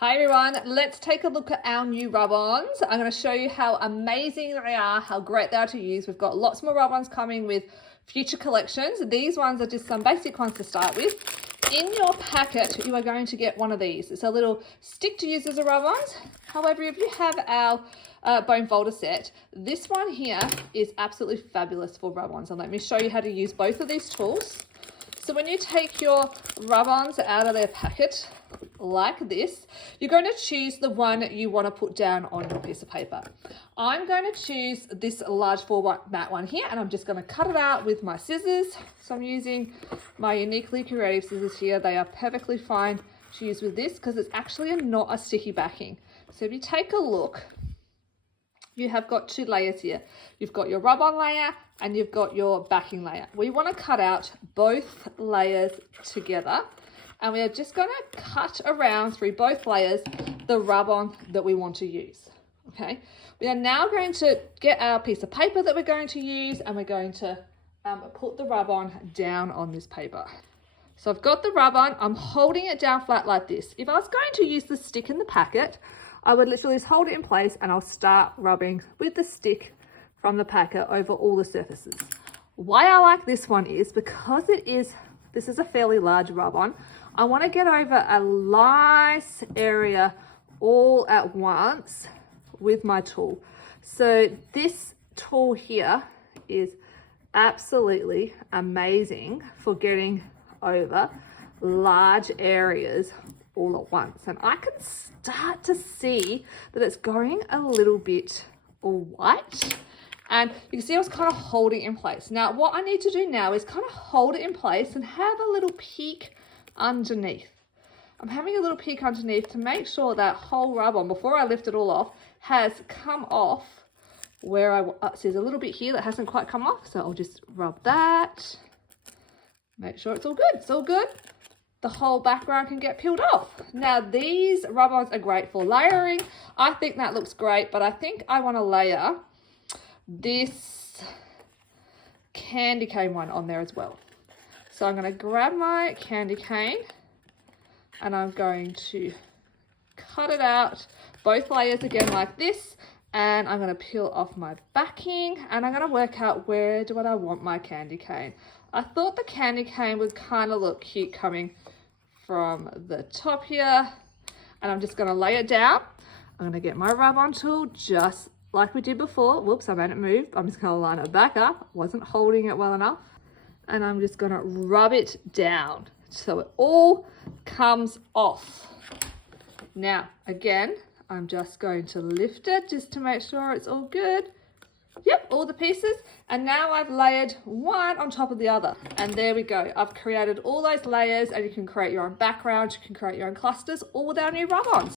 Hi everyone, let's take a look at our new rub-ons. I'm going to show you how amazing they are, how great they are to use. We've got lots more rub-ons coming with future collections. These ones are just some basic ones to start with. In your packet, you are going to get one of these. It's a little stick to use as a rub-ons. However, if you have our bone folder set, this one here is absolutely fabulous for rub-ons. And let me show you how to use both of these tools. So when you take your rub-ons out of their packet, like this, you're going to choose the one you want to put down on your piece of paper. I'm going to choose this large format one here, and I'm just going to cut it out with my scissors. So I'm using my uniquely creative scissors here. They are perfectly fine to use with this because it's actually not a sticky backing. So if you take a look, you have got two layers here. You've got your rub-on layer and you've got your backing layer. We want to cut out both layers together, and we are just going to cut around through both layers the rub-on that we want to use. Okay, we are now going to get our piece of paper that we're going to use, and we're going to put the rub-on down on this paper. So I've got the rub-on, I'm holding it down flat like this. If I was going to use the stick in the packet, I would literally just hold it in place and I'll start rubbing with the stick from the packet over all the surfaces. Why I like this one is because this is a fairly large rub-on. I want to get over a nice area all at once with my tool. So this tool here is absolutely amazing for getting over large areas all at once. And I can start to see that it's going a little bit all white. And you can see I was kind of holding it in place. Now, what I need to do now is kind of hold it in place and have a little peek underneath. I'm having a little peek underneath to make sure that whole rub-on, before I lift it all off, has come off where so there's a little bit here that hasn't quite come off. So I'll just rub that. Make sure it's all good. It's all good. The whole background can get peeled off. Now, these rub-ons are great for layering. I think that looks great, but I think I want to layer this candy cane one on there as well. So I'm going to grab my candy cane and I'm going to cut it out, both layers again like this, and I'm going to peel off my backing, and I'm going to work out where do I want my candy cane. I thought the candy cane would kind of look cute coming from the top here, and I'm just going to lay it down. I'm going to get my rub-on tool just like we did before. Whoops, I made it move. I'm just going to line it back up. Wasn't holding it well enough. And I'm just going to rub it down so it all comes off. Now, again, I'm just going to lift it just to make sure it's all good. Yep, all the pieces. And now I've layered one on top of the other. And there we go. I've created all those layers, and you can create your own background. You can create your own clusters all with our new rub-ons.